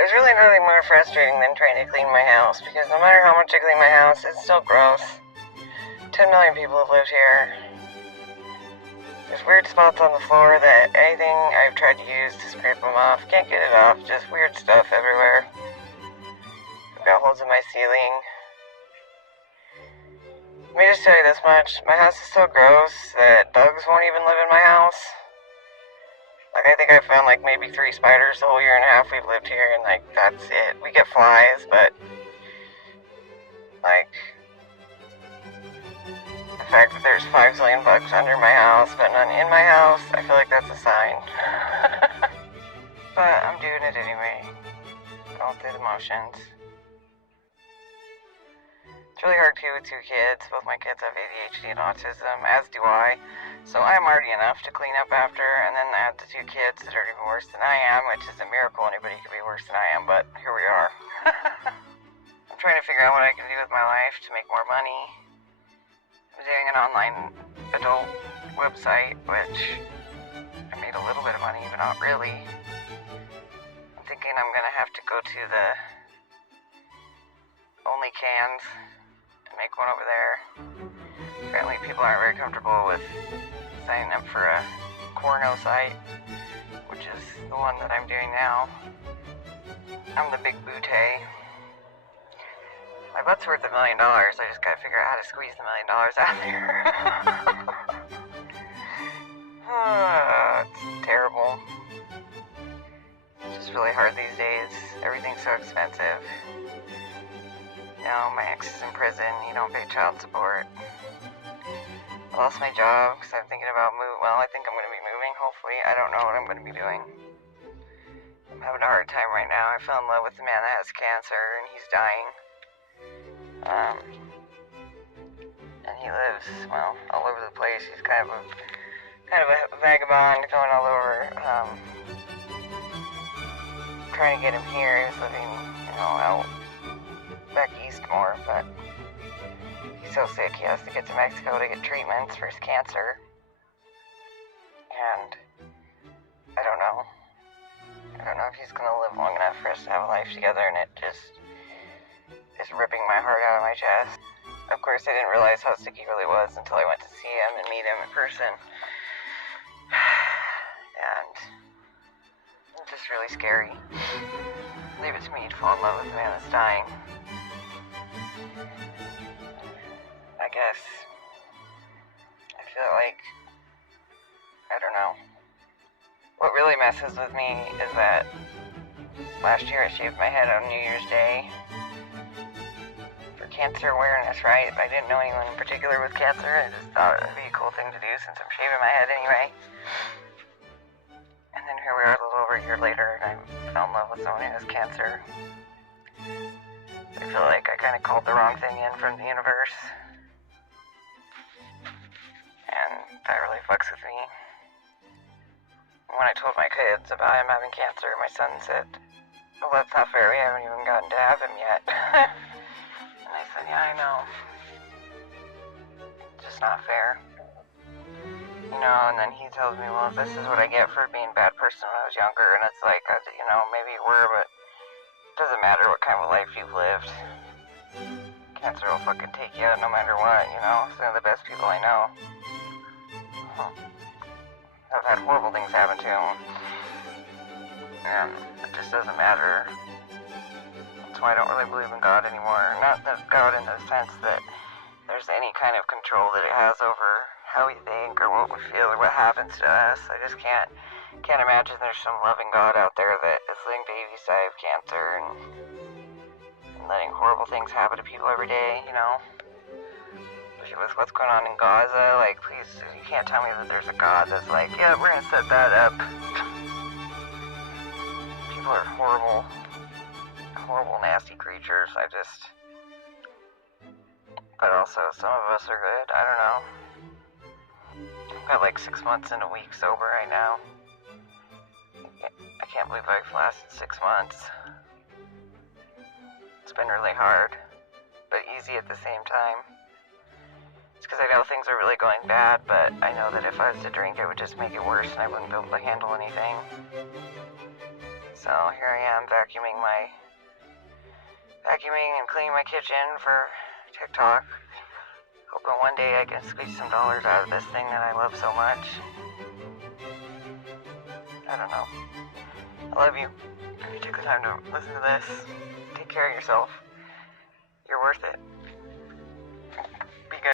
There's really nothing more frustrating than trying to clean my house, because no matter how much I clean my house, it's still gross. 10 million people have lived here. There's weird spots on the floor that anything I've tried to use to scrape them off, can't get it off, just weird stuff everywhere. I've got holes in my ceiling. Let me just tell you this much, my house is so gross that bugs won't even live in my house. Like, I think I found like maybe 3 spiders the whole year and a half we've lived here, and like, that's it. We get flies, but like, the fact that there's 5 zillion bugs under my house, but none in my house, I feel like that's a sign. But I'm doing it anyway. Going through the motions. It's really hard too with 2 kids. Both my kids have ADHD and autism, as do I. So I'm already enough to clean up after, and then I have the 2 kids that are even worse than I am, which is a miracle. Anybody could be worse than I am, but here we are. I'm trying to figure out what I can do with my life to make more money. I'm doing an online adult website, which I made a little bit of money, but not really. I'm thinking I'm gonna have to go to the Only Cans and make one over there. Apparently people aren't very comfortable with signing up for a Corno site, which is the one that I'm doing now. I'm the big bootay. My butt's worth $1 million. I just gotta figure out how to squeeze the $1 million out there. It's terrible. It's just really hard these days. Everything's so expensive. You know, my ex is in prison. You don't pay child support. I lost my job because I'm thinking about I think I'm going to be moving, hopefully. I don't know what I'm going to be doing. I'm having a hard time right now. I fell in love with a man that has cancer, and he's dying. And he lives, well, all over the place. He's kind of a vagabond going all over. Trying to get him here. He was living, out back east more, but he's so sick he has to get to Mexico to get treatments for his cancer. And I don't know if he's gonna live long enough for us to have a life together, and it just is ripping my heart out of my chest. Of course, I didn't realize how sick he really was until I went to see him and meet him in person. And it's just really scary. Leave it to me to fall in love with a man that's dying. I guess. I feel like, I don't know. What really messes with me is that last year I shaved my head on New Year's Day for cancer awareness, right? I didn't know anyone in particular with cancer. I just thought it would be a cool thing to do since I'm shaving my head anyway. And then here we are a little over a year later, and I fell in love with someone who has cancer. I feel like I kind of called the wrong thing in from the universe. And that really fucks with me. When I told my kids about him having cancer, my son said, "Well, that's not fair, we haven't even gotten to have him yet." And I said, "Yeah, I know. It's just not fair." And then he tells me, "Well, this is what I get for being a bad person when I was younger." And it's like, maybe you were, but it doesn't matter what kind of life you've lived. Cancer will fucking take you out no matter what, Some of the best people I know have had horrible things happen to them. And it just doesn't matter. That's why I don't really believe in God anymore. Not that God in the sense that there's any kind of control that it has over how we think or what we feel or what happens to us. I just can't imagine there's some loving God out there that is letting babies die of cancer and letting horrible things happen to people every day, With what's going on in Gaza, like, please, you can't tell me that there's a God that's like, yeah, we're gonna set that up. People are horrible, nasty creatures. But also, some of us are good. I don't know. I've got like 6 months and a week sober right now. I can't believe I've lasted 6 months. It's been really hard, but easy at the same time. It's because I know things are really going bad, but I know that if I was to drink, it would just make it worse and I wouldn't be able to handle anything. So here I am vacuuming and cleaning my kitchen for TikTok. Hoping one day I can squeeze some dollars out of this thing that I love so much. I don't know. I love you. If you took the time to listen to this, take care of yourself. You're worth it.